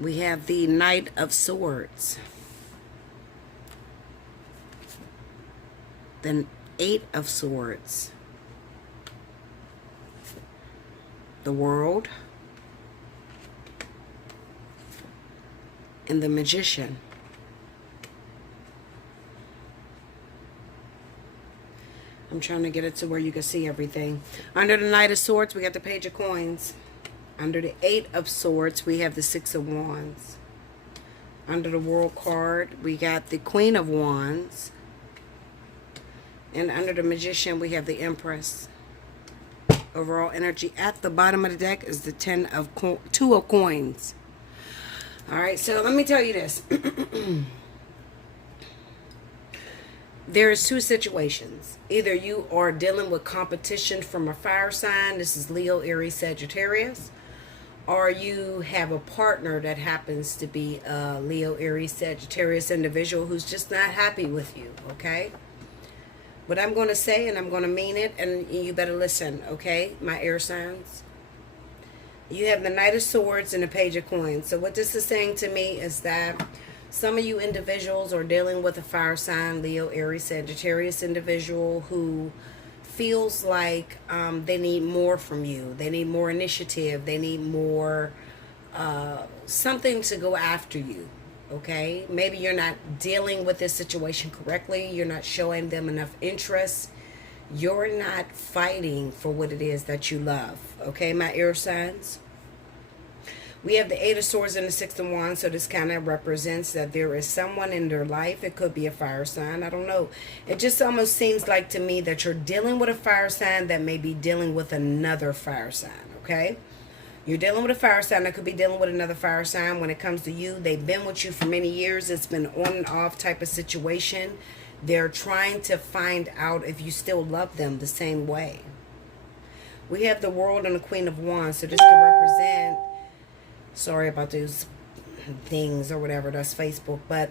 We have the Knight of Swords. The Eight of Swords. The World. And the Magician. I'm trying to get it to where you can see everything. Under the Knight of Swords, we got the Page of Coins. Under the Eight of Swords, we have the Six of Wands. Under the World card, we got the Queen of Wands. And under the Magician, we have the Empress. Overall energy at the bottom of the deck is the Two of Coins. All right, so let me tell you this. There's two situations. Either you are dealing with competition from a fire sign. This is Leo, Aries, Sagittarius. Or you have a partner that happens to be a Leo, Aries, Sagittarius individual who's just not happy with you, okay? What I'm going to say, and I'm going to mean it, and you better listen, okay, my air signs? You have the Knight of Swords and the Page of Coins. So what this is saying to me is that some of you individuals are dealing with a fire sign, Leo, Aries, Sagittarius individual who feels like they need more from you. They need more initiative. They need more something to go after you. Okay? Maybe you're not dealing with this situation correctly. You're not showing them enough interest. You're not fighting for what it is that you love. Okay, my air signs? We have the Eight of Swords and the Six of Wands, so this kind of represents that there is someone in their life. It could be a fire sign. I don't know. It just almost seems like to me that you're dealing with a fire sign that may be dealing with another fire sign, okay? You're dealing with a fire sign that could be dealing with another fire sign. When it comes to you, they've been with you for many years. It's been on and off type of situation. They're trying to find out if you still love them the same way. We have the World and the Queen of Wands, so this could represent... Sorry about those things or whatever, that's Facebook. But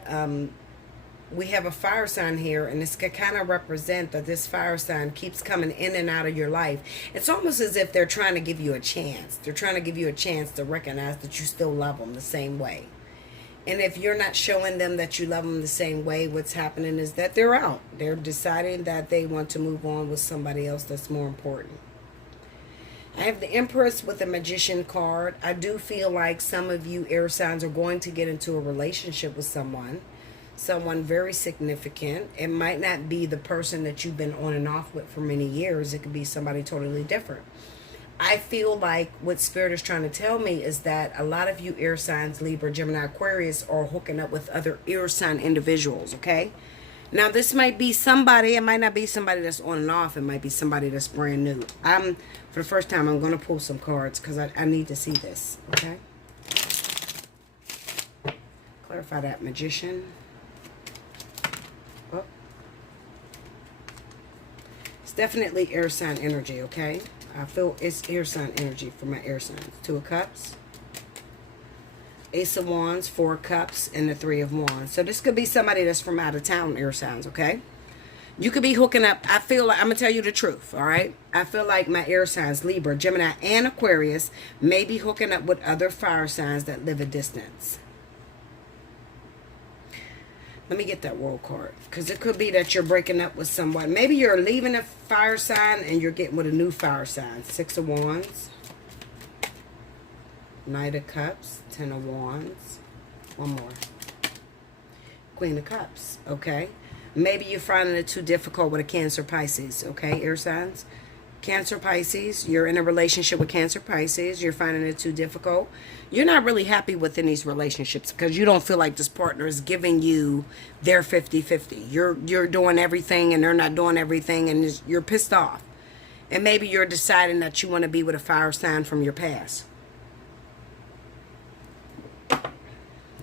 we have a fire sign here, and this can kind of represent that this fire sign keeps coming in and out of your life. It's almost as if they're trying to give you a chance. They're trying to give you a chance to recognize that you still love them the same way. And if you're not showing them that you love them the same way, what's happening is that they're out. They're deciding that they want to move on with somebody else that's more important. I have the Empress with the Magician card. I do feel like some of you air signs are going to get into a relationship with someone very significant. It might not be the person that you've been on and off with for many years. It could be somebody totally different. I feel like what Spirit is trying to tell me is that a lot of you air signs, Libra, Gemini, Aquarius, are hooking up with other air sign individuals, okay? Now, this might be somebody, it might not be somebody that's on and off. It might be somebody that's brand new. For the first time, I'm going to pull some cards because I need to see this, okay? Clarify that, Magician. Oh. It's definitely air sign energy, okay? I feel it's air sign energy for my air signs. Two of Cups. Ace of Wands, Four of Cups, and the Three of Wands. So this could be somebody that's from out of town, air signs, okay? You could be hooking up. I feel like, I'm going to tell you the truth, all right? I feel like my air signs, Libra, Gemini, and Aquarius, may be hooking up with other fire signs that live a distance. Let me get that World card. Because it could be that you're breaking up with someone. Maybe you're leaving a fire sign and you're getting with a new fire sign. Six of Wands. Knight of Cups, Ten of Wands. One more. Queen of Cups, okay? Maybe you're finding it too difficult with a Cancer, Pisces, okay, air signs? Cancer, Pisces, you're in a relationship with Cancer, Pisces. You're finding it too difficult. You're not really happy within these relationships because you don't feel like this partner is giving you their 50-50. You're doing everything and they're not doing everything, and you're pissed off. And maybe you're deciding that you want to be with a fire sign from your past.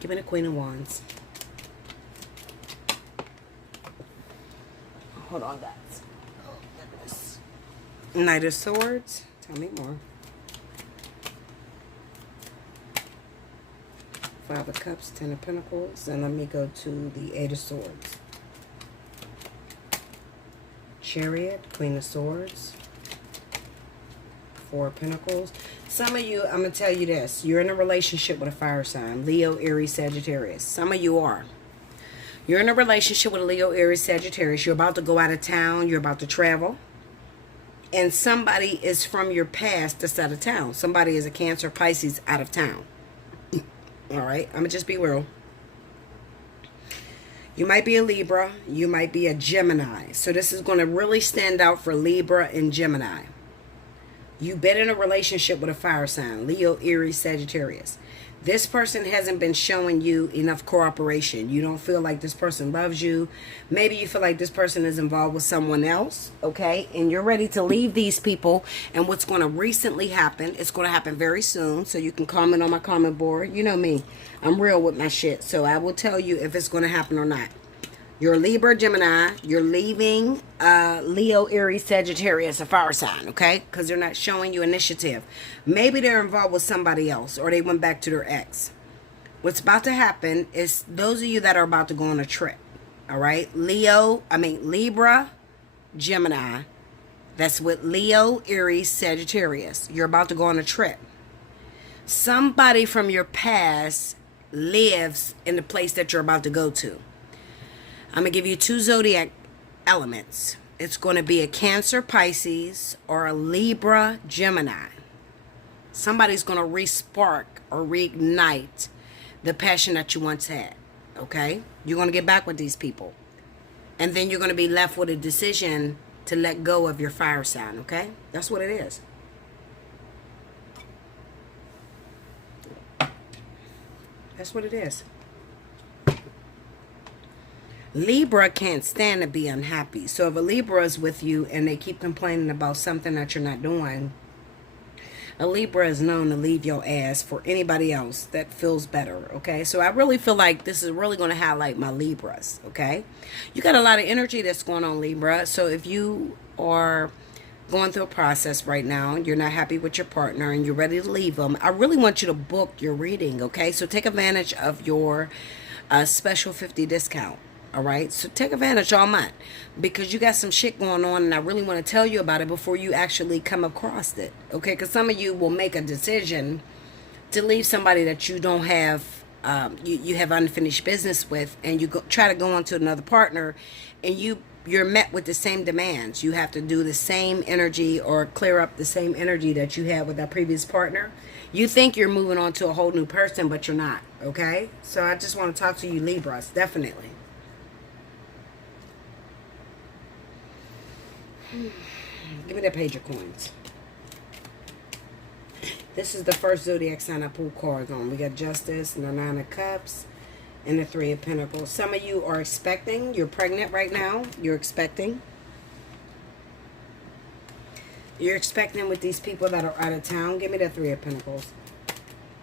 Give me the Queen of Wands. Hold on, guys. Oh, goodness. Knight of Swords. Tell me more. Five of Cups, Ten of Pentacles. And let me go to the Eight of Swords. Chariot, Queen of Swords. Four of Pentacles. Some of you, I'm going to tell you this. You're in a relationship with a fire sign. Leo, Aries, Sagittarius. Some of you are. You're in a relationship with a Leo, Aries, Sagittarius. You're about to go out of town. You're about to travel. And somebody is from your past that's out of town. Somebody is a Cancer, Pisces out of town. All right? I'm going to just be real. You might be a Libra. You might be a Gemini. So this is going to really stand out for Libra and Gemini. You've been in a relationship with a fire sign, Leo, Aries, Sagittarius. This person hasn't been showing you enough cooperation. You don't feel like this person loves you. Maybe you feel like this person is involved with someone else, okay? And you're ready to leave these people. And what's going to recently happen, it's going to happen very soon. So you can comment on my comment board. You know me. I'm real with my shit. So I will tell you if it's going to happen or not. You're a Libra, Gemini. You're leaving Leo, Aries, Sagittarius, a fire sign, okay? Because they're not showing you initiative. Maybe they're involved with somebody else, or they went back to their ex. What's about to happen is those of you that are about to go on a trip, all right? Libra, Gemini. That's with Leo, Aries, Sagittarius. You're about to go on a trip. Somebody from your past lives in the place that you're about to go to. I'm going to give you 2 zodiac elements. It's going to be a Cancer, Pisces, or a Libra, Gemini. Somebody's going to re-spark or reignite the passion that you once had. Okay? You're going to get back with these people. And then you're going to be left with a decision to let go of your fire sign. Okay? That's what it is. That's what it is. Libra can't stand to be unhappy. So if a Libra is with you and they keep complaining about something that you're not doing, a Libra is known to leave your ass for anybody else that feels better, okay? So I really feel like this is really going to highlight my Libras, okay? You got a lot of energy that's going on, Libra. So if you are going through a process right now, you're not happy with your partner and you're ready to leave them, I really want you to book your reading, okay? So take advantage of your special 50 discount. All right, so take advantage all month because you got some shit going on and I really want to tell you about it before you actually come across it. Okay, because some of you will make a decision to leave somebody that you don't have, you have unfinished business with, and you try to go on to another partner, and you're met with the same demands. You have to do the same energy or clear up the same energy that you had with that previous partner. You think you're moving on to a whole new person, but you're not. Okay, so I just want to talk to you, Libras, definitely. Give me that page of coins. This is the first zodiac sign I pulled cards on. We got Justice and the 9 of Cups and the 3 of Pentacles. Some of you are expecting. You're pregnant right now. You're expecting. You're expecting with these people that are out of town. Give me that 3 of Pentacles.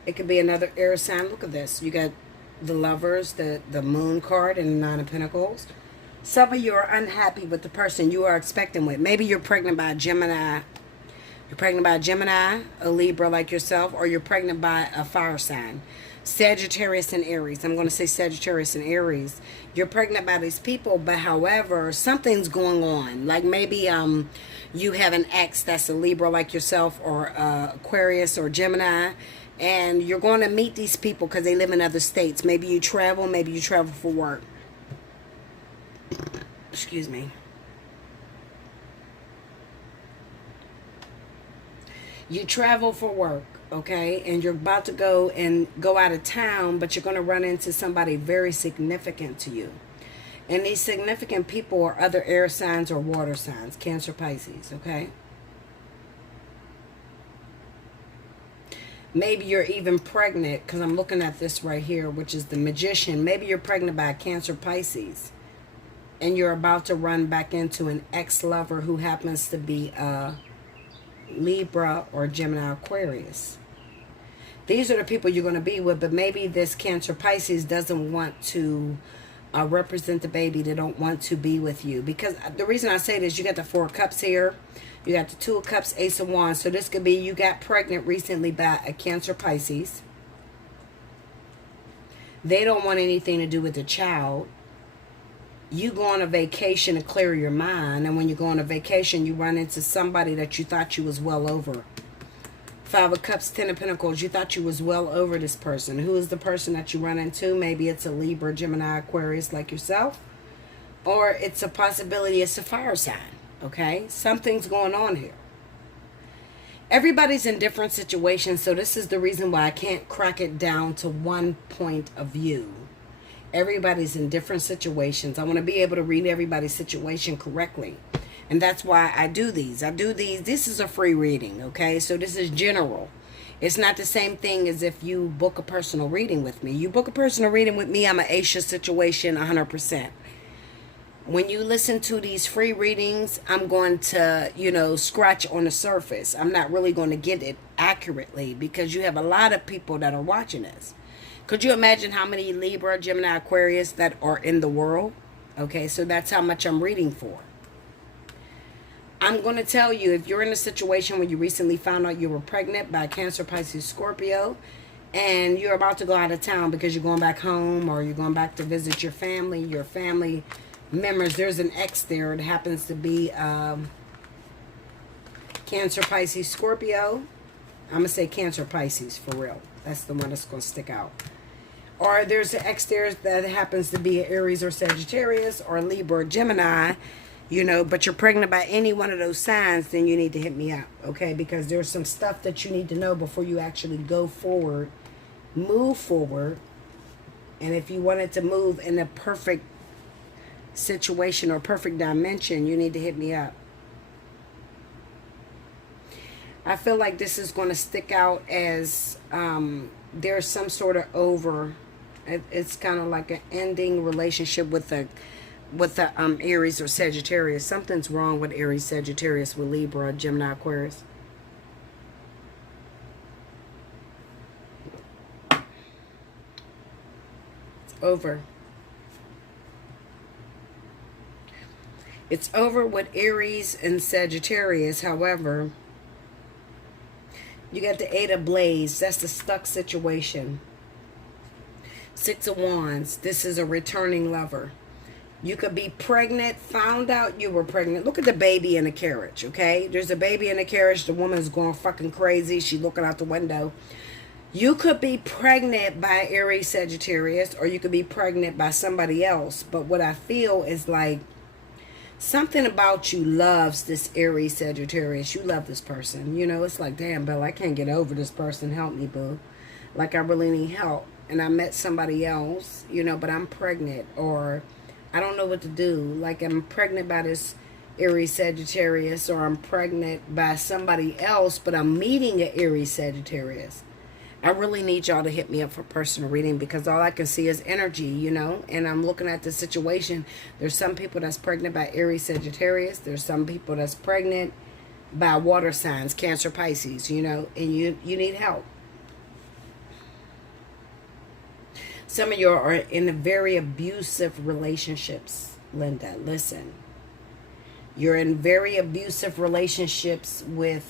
It could be another air sign. Look at this. You got the Lovers, the Moon card, and the 9 of Pentacles. Some of you are unhappy with the person you are expecting with. Maybe you're pregnant by a Gemini. You're pregnant by a Gemini, a Libra like yourself, or you're pregnant by a fire sign. Sagittarius and Aries. I'm going to say Sagittarius and Aries. You're pregnant by these people, but however, something's going on. Like maybe you have an ex that's a Libra like yourself, or Aquarius or Gemini, and you're going to meet these people because they live in other states. Maybe you travel for work. Excuse me. You travel for work, okay? And you're about to go out of town, but you're going to run into somebody very significant to you. And these significant people are other air signs or water signs, Cancer, Pisces, okay? Maybe you're even pregnant, because I'm looking at this right here, which is the Magician. Maybe you're pregnant by a Cancer, Pisces. And you're about to run back into an ex-lover who happens to be a Libra or Gemini, Aquarius. These are the people you're going to be with, but maybe this Cancer, Pisces doesn't want to represent the baby. They don't want to be with you. Because the reason I say this, you got the 4 of Cups here. You got the 2 of Cups, Ace of Wands. So this could be you got pregnant recently by a Cancer, Pisces. They don't want anything to do with the child. You go on a vacation to clear your mind, and when you go on a vacation, you run into somebody that you thought you was well over. 5 of Cups, 10 of Pentacles, you thought you was well over this person. Who is the person that you run into? Maybe it's a Libra, Gemini, Aquarius like yourself, or it's a possibility it's a fire sign, okay? Something's going on here. Everybody's in different situations, so this is the reason why I can't crack it down to one point of view. Everybody's in different situations. I want to be able to read everybody's situation correctly. And that's why I do these. This is a free reading, okay? So this is general. It's not the same thing as if you book a personal reading with me. You book a personal reading with me, I'm an Asia situation 100%. When you listen to these free readings, I'm going to, scratch on the surface. I'm not really going to get it accurately because you have a lot of people that are watching this. Could you imagine how many Libra, Gemini, Aquarius that are in the world? Okay, so that's how much I'm reading for. I'm going to tell you, if you're in a situation where you recently found out you were pregnant by Cancer, Pisces, Scorpio, and you're about to go out of town because you're going back home or you're going back to visit your family members, there's an X there. It happens to be Cancer, Pisces, Scorpio. I'm going to say Cancer, Pisces for real. That's the one that's going to stick out. Or there's an X there that happens to be Aries or Sagittarius or Libra or Gemini, you know, but you're pregnant by any one of those signs, then you need to hit me up, okay? Because there's some stuff that you need to know before you actually go forward, move forward. And if you wanted to move in a perfect situation or perfect dimension, you need to hit me up. I feel like this is going to stick out as there's some sort of it's kind of like an ending relationship with the Aries or Sagittarius. Something's wrong with Aries, Sagittarius, with Libra, Gemini, Aquarius. It's over. It's over with Aries and Sagittarius. However, you got the Eight of Blades. That's the stuck situation. Six of Wands. This is a returning lover. You could be pregnant, found out you were pregnant. Look at the baby in a carriage, okay? There's a baby in a carriage. The woman's going fucking crazy. She's looking out the window. You could be pregnant by Aries, Sagittarius, or you could be pregnant by somebody else. But what I feel is like something about you loves this Aries, Sagittarius. You love this person. You know, it's like, damn, Bella, I can't get over this person. Help me, boo. Like, I really need help. And I met somebody else, you know, but I'm pregnant, or I don't know what to do. Like, I'm pregnant by this Aries, Sagittarius, or I'm pregnant by somebody else, but I'm meeting an Aries, Sagittarius. I really need y'all to hit me up for personal reading, because all I can see is energy, you know, and I'm looking at the situation. There's some people that's pregnant by Aries, Sagittarius. There's some people that's pregnant by water signs, Cancer, Pisces, you know, and you need help. Some of you are in very abusive relationships, Linda. Listen. You're in very abusive relationships with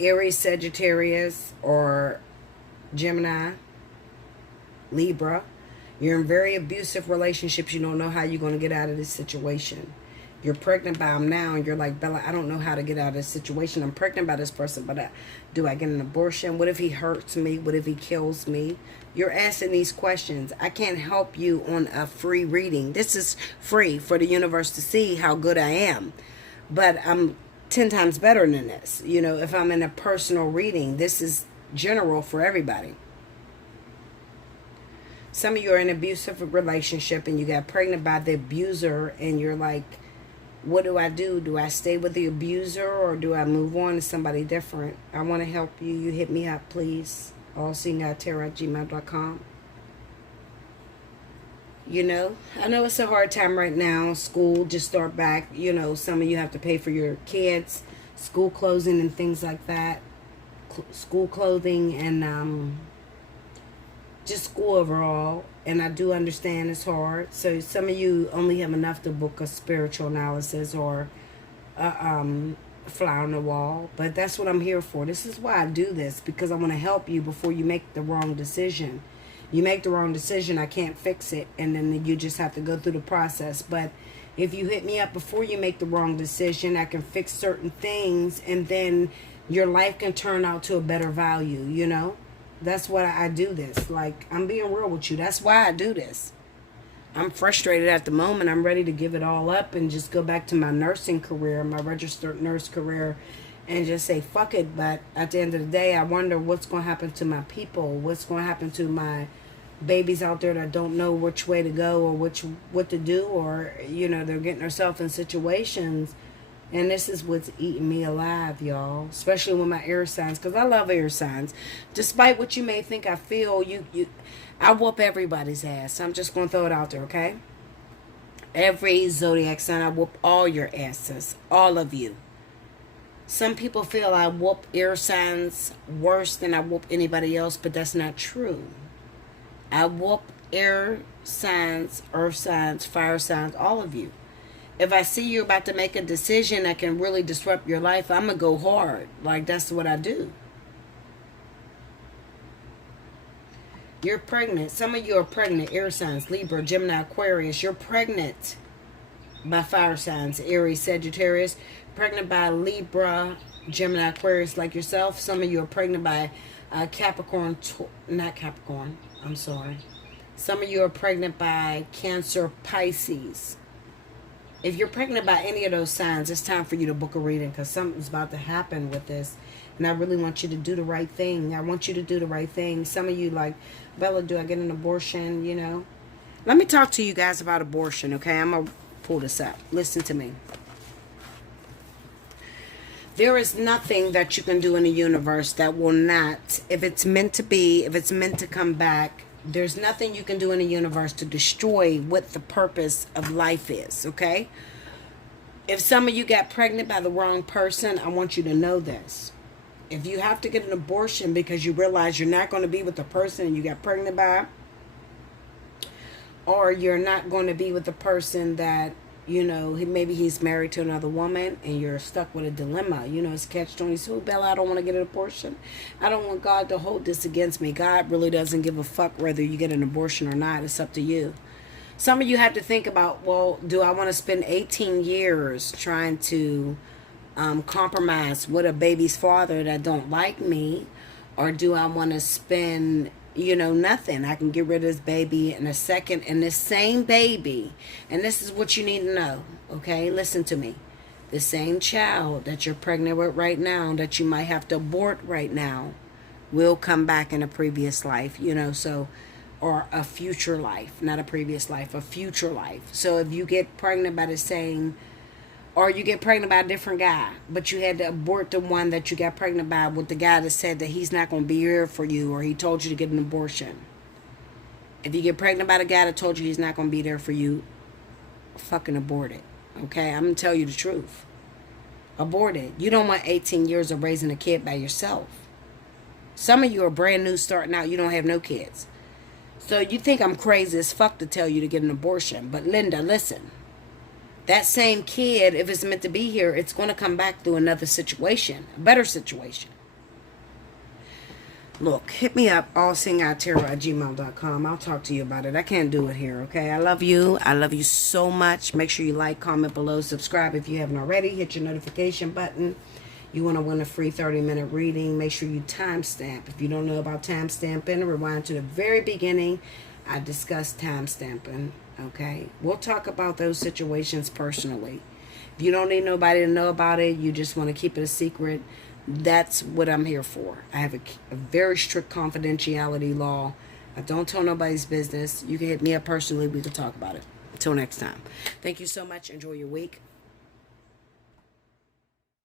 Aries, Sagittarius, or Gemini, Libra. You're in very abusive relationships. You don't know how you're going to get out of this situation. You're pregnant by him now, and you're like, Bella, I don't know how to get out of this situation. I'm pregnant by this person, but do I get an abortion? What if he hurts me? What if he kills me? You're asking these questions. I can't help you on a free reading. This is free for the universe to see how good I am. But I'm 10 times better than this. You know, if I'm in a personal reading, this is general for everybody. Some of you are in an abusive relationship and you got pregnant by the abuser, and you're like, what do I do? Do I stay with the abuser, or do I move on to somebody different? I want to help you. You hit me up, please. Allseeingeyetarot@gmail.com. You know, I know it's a hard time right now. School just start back. You know, some of you have to pay for your kids, school closing and things like that. School clothing and just school overall. And I do understand it's hard. So some of you only have enough to book a spiritual analysis or a fly on the wall. But that's what I'm here for. This is why I do this, because I want to help you before you make the wrong decision. You make the wrong decision, I can't fix it, and then you just have to go through the process. But if you hit me up before you make the wrong decision, I can fix certain things, and then your life can turn out to a better value, you know? That's why I do this. Like, I'm being real with you. That's why I do this. I'm frustrated at the moment. I'm ready to give it all up and just go back to my nursing career, my registered nurse career, and just say, fuck it. But at the end of the day, I wonder what's going to happen to my people. What's going to happen to my babies out there that don't know which way to go or what to do, or, you know, they're getting themselves in situations. And this is what's eating me alive, y'all. Especially with my air signs, because I love air signs. Despite what you may think I feel, I whoop everybody's ass. I'm just going to throw it out there, okay? Every zodiac sign, I whoop all your asses. All of you. Some people feel I whoop air signs worse than I whoop anybody else, but that's not true. I whoop air signs, earth signs, fire signs, all of you. If I see you're about to make a decision that can really disrupt your life, I'm going to go hard. Like, that's what I do. You're pregnant. Some of you are pregnant. Air signs, Libra, Gemini, Aquarius. You're pregnant by fire signs, Aries, Sagittarius. Pregnant by Libra, Gemini, Aquarius, like yourself. Some of you are pregnant by Capricorn, not Capricorn. I'm sorry. Some of you are pregnant by Cancer, Pisces. If you're pregnant by any of those signs, it's time for you to book a reading because something's about to happen with this. And I really want you to do the right thing. I want you to do the right thing. Some of you like, Bella, do I get an abortion? You know. Let me talk to you guys about abortion, okay? I'm going to pull this up. Listen to me. There is nothing that you can do in the universe that will not, if it's meant to be, if it's meant to come back, there's nothing you can do in the universe to destroy what the purpose of life is, okay? If some of you got pregnant by the wrong person, I want you to know this. If you have to get an abortion because you realize you're not going to be with the person you got pregnant by, or you're not going to be with the person that, you know, maybe he's married to another woman and you're stuck with a dilemma. You know, it's catch-22. Bella, I don't want to get an abortion. I don't want God to hold this against me. God really doesn't give a fuck whether you get an abortion or not. It's up to you. Some of you have to think about, well, do I want to spend 18 years trying to compromise with a baby's father that don't like me? Or do I want to spend, you know, nothing? I can get rid of this baby in a second. And this same baby, and this is what you need to know, okay? Listen to me. The same child that you're pregnant with right now, that you might have to abort right now, will come back in a previous life, you know, so, or a future life, not a previous life, a future life. So if you get pregnant by the same, or you get pregnant by a different guy, but you had to abort the one that you got pregnant by with the guy that said that he's not going to be here for you, or he told you to get an abortion. If you get pregnant by the guy that told you he's not going to be there for you, fucking abort it. Okay? I'm going to tell you the truth. Abort it. You don't want 18 years of raising a kid by yourself. Some of you are brand new starting out. You don't have no kids. So you think I'm crazy as fuck to tell you to get an abortion. But Linda, listen. That same kid, if it's meant to be here, it's going to come back through another situation, a better situation. Look, hit me up, allseeingeyetarot@gmail.com. I'll talk to you about it. I can't do it here, okay? I love you. I love you so much. Make sure you like, comment below, subscribe if you haven't already. Hit your notification button. You want to win a free 30-minute reading. Make sure you timestamp. If you don't know about timestamping, rewind to the very beginning. I discussed timestamping. Okay, we'll talk about those situations personally. If you don't need nobody to know about it, you just want to keep it a secret, that's what I'm here for. I have a very strict confidentiality law. I don't tell nobody's business. You can hit me up personally. We can talk about it. Until next time. Thank you so much. Enjoy your week.